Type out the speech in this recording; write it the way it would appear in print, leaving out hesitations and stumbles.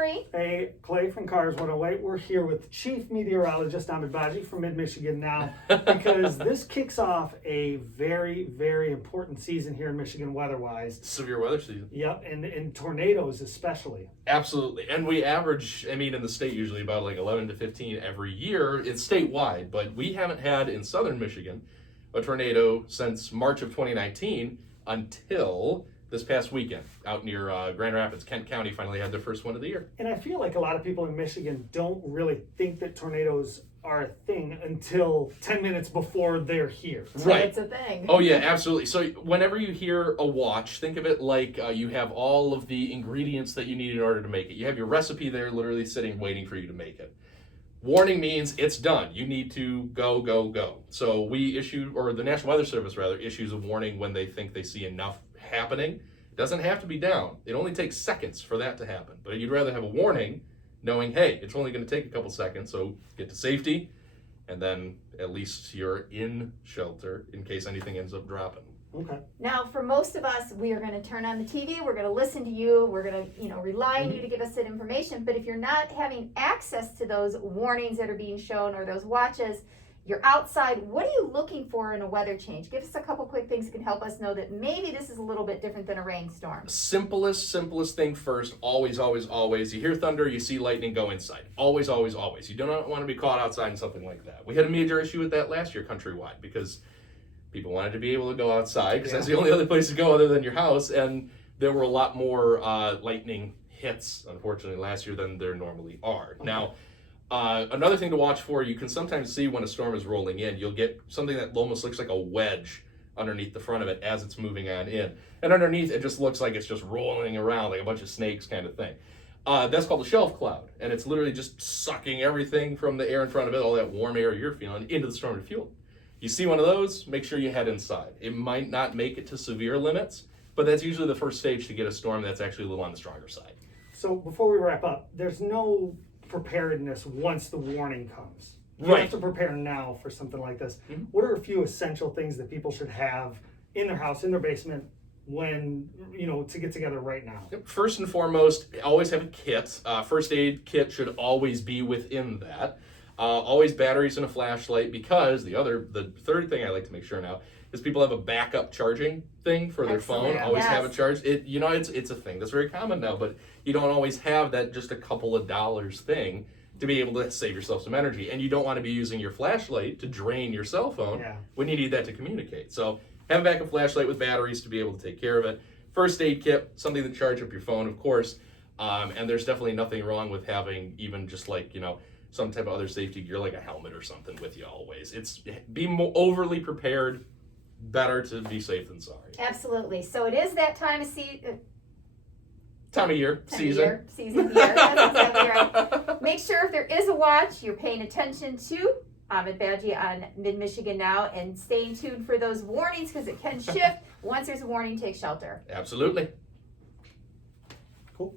Marie. Hey, Clay from Cars 108. We're here with Chief Meteorologist Ahmad Bajjey from Mid-Michigan now because this kicks off a very, very important season here in Michigan weather-wise. Severe weather season. Yep, and tornadoes especially. Absolutely. And we average, in the state usually about like 11 to 15 every year. It's statewide, but we haven't had in southern Michigan a tornado since March of 2019 until this past weekend out near Grand Rapids. Kent County finally had their first one of the year. And I feel like a lot of people in Michigan don't really think that tornadoes are a thing until 10 minutes before they're here. Right. It's a thing. Oh, yeah, absolutely. So whenever you hear a watch, think of it like you have all of the ingredients that you need in order to make it. You have your recipe there literally sitting waiting for you to make it. Warning means it's done. You need to go, go, go. So we issue, or the National Weather Service rather, issues a warning when they think they see enough happening. It doesn't have to be down. It only takes seconds for that to happen. But you'd rather have a warning knowing, hey, it's only going to take a couple seconds, so get to safety, and then at least you're in shelter in case anything ends up dropping. Okay. Now, for most of us, we are going to turn on the TV. We're going to listen to you. We're going to, rely on you to give us that information. But if you're not having access to those warnings that are being shown or those watches, you're outside. What are you looking for in a weather change? Give us a couple quick things that can help us know that maybe this is a little bit different than a rainstorm. Simplest thing first. Always, always, always. You hear thunder, you see lightning, go inside. Always, always, always. You do not want to be caught outside in something like that. We had a major issue with that last year countrywide because people wanted to be able to go outside because that's the only other place to go other than your house. And there were a lot more lightning hits, unfortunately, last year than there normally are. Okay. Now, another thing to watch for, you can sometimes see when a storm is rolling in, you'll get something that almost looks like a wedge underneath the front of it as it's moving on in. And underneath, it just looks like it's just rolling around like a bunch of snakes kind of thing. That's called a shelf cloud. And it's literally just sucking everything from the air in front of it, all that warm air you're feeling, into the storm to fuel. You see one of those, make sure you head inside. It might not make it to severe limits, but that's usually the first stage to get a storm that's actually a little on the stronger side. So before we wrap up, there's no preparedness once the warning comes. You Right. have to prepare now for something like this. Mm-hmm. What are a few essential things that people should have in their house, in their basement, when, to get together right now? First and foremost, always have a kit. First aid kit should always be within that. Always batteries and a flashlight, because the third thing I like to make sure now is people have a backup charging thing for their phone. Always have it charged. It's a thing that's very common now, but you don't always have that just a couple of dollars thing to be able to save yourself some energy. And you don't want to be using your flashlight to drain your cell phone when you need that to communicate. So have a backup flashlight with batteries to be able to take care of it. First aid kit, something to charge up your phone, of course. And there's definitely nothing wrong with having even just like, some type of other safety gear like a helmet or something with you always. Be more overly prepared. Better to be safe than sorry. Absolutely. So it is that time of season. Season. That's exactly right. Make sure if there is a watch, you're paying attention to Ahmad Bajjey on Mid-Michigan Now and staying tuned for those warnings because it can shift. Once there's a warning, take shelter. Absolutely. Cool.